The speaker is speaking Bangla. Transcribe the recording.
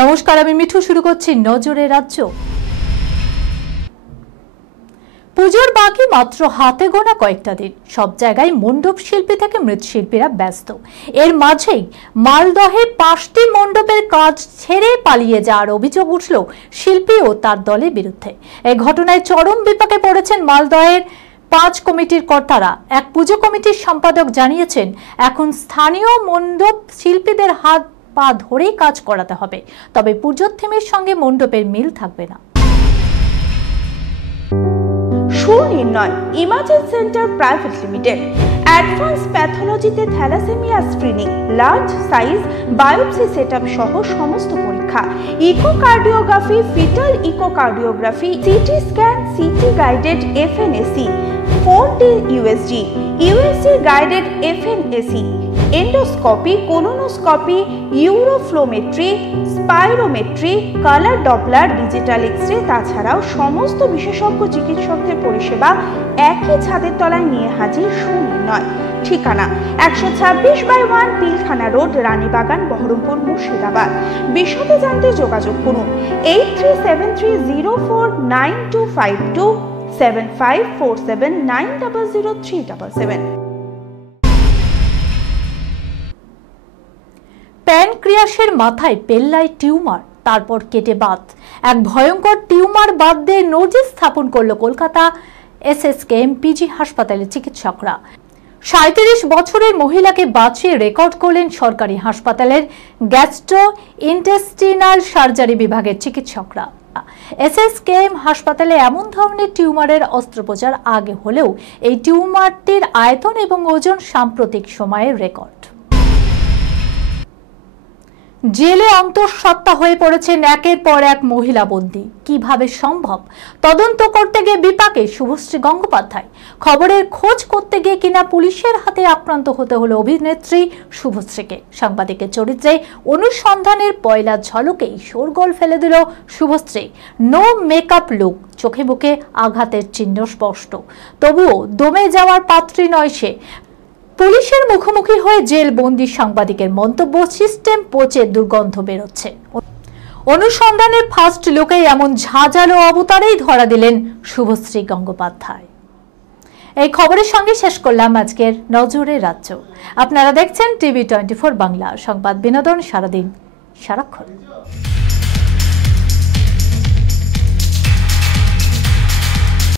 নমস্কার, আমি মিঠু। শুরু করছি নজরে রাজ্য। পুজোর বাকি মাত্র হাতে গোনা কয়েকটা দিন। সব জায়গায় মণ্ডপ শিল্পী থেকে মৃৎশিল্পীরা ব্যস্ত। এর মাঝেই মালদহে 5টি মণ্ডপের কাজ ছেড়ে পালিয়ে যাওয়ার অভিযোগ উঠল শিল্পী ও তার দলের বিরুদ্ধে। এই ঘটনায় চরম বিপাকে পড়েছেন মালদহের 5 কমিটির কর্তারা। এক পুজো কমিটির সম্পাদক জানিয়েছেন, এখন স্থানীয় মণ্ডপ শিল্পীদের হাত পা ধরেই কাজ করাতে হবে, তবে পুজোর থিমের সঙ্গে মণ্ডপের মিল থাকবে না। Sunirnoy Imagen centre private limited advance প্যাথোলজিতে thalassemia screening, large size biopsy setup সহ সমস্ত পরীক্ষা, echocardiography, fetal echocardiography, CT scan, CT guided FNAC, 4D USG, USG guided FNAC, endoscopy, colonoscopy, uroflowmetry, spirometry, colour Doppler, digital x-ray, তাছাড়াও সমস্ত বিশেষজ্ঞ চিকিৎসকদের পরিষেবা একই ছাদের তলায় নিয়ে হাজির সুনির্ণয়। ঠিকানা 126/1 পিলখানা রোড, রানীবাগান, বহরমপুর, মুর্শিদাবাদ। বিশদে জানতে যোগাযোগ করুন 8373049252 7547900377। প্যানক্রিয়াসের মাথায় পেল্লায় টিউমার, তারপর কেটে বাত। এক ভয়ঙ্কর টিউমার বাদ দিয়ে নজির স্থাপন করল কলকাতা এসএসকেএম পিজি হাসপাতালের চিকিৎসকরা। 37 বছরের মহিলাকে বাঁচিয়ে রেকর্ড করলেন সরকারি হাসপাতালের গ্যাস্ট্রো ইন্টেস্টিনাল সার্জারি বিভাগের চিকিৎসকরা। এসএসকেএম হাসপাতালে এমন ধরনের টিউমারের অস্ত্রোপচার আগে হলেও এই টিউমারটির আয়তন এবং ওজন সাম্প্রতিক সময়ের রেকর্ড। জেলে অন্তঃসত্ত্বা হয়ে পড়েছেন একের পর এক মহিলা বন্দী। কিভাবে সম্ভব? তদন্ত করতে গিয়ে বিপাকে শুভশ্রী গঙ্গোপাধ্যায়। খবরের খোঁজ করতে গিয়ে কিনা পুলিশের হাতে আক্রান্ত হতে হলো অভিনেত্রী শুভশ্রীকে। সাংবাদিকের চরিত্রে অনুসন্ধানের পয়লা ঝলকেই শোরগোল ফেলে দিল শুভশ্রী। নো মেকআপ লুক, চোখে মুখে আঘাতের চিহ্ন স্পষ্ট, তবুও দমে যাওয়ার পাত্রী নয় সে। পুলিশের মুখোমুখি হয়ে জেল বন্দি সাংবাদিকের মন্তব্য, সিস্টেম পচে দুর্গন্ধ বেরোচ্ছে। অনুসন্ধানের ফার্স্ট লুকেই এমন ঝাঁঝালো অবতারেই ধরা দিলেন শুভশ্রী গঙ্গোপাধ্যায়। এই খবরের সঙ্গে শেষ করলাম আজকের নজরে রাজ্য। আপনারা দেখছেন টিভি 24 বাংলা, সংবাদ বিনোদন সারাদিন সারাক্ষণ।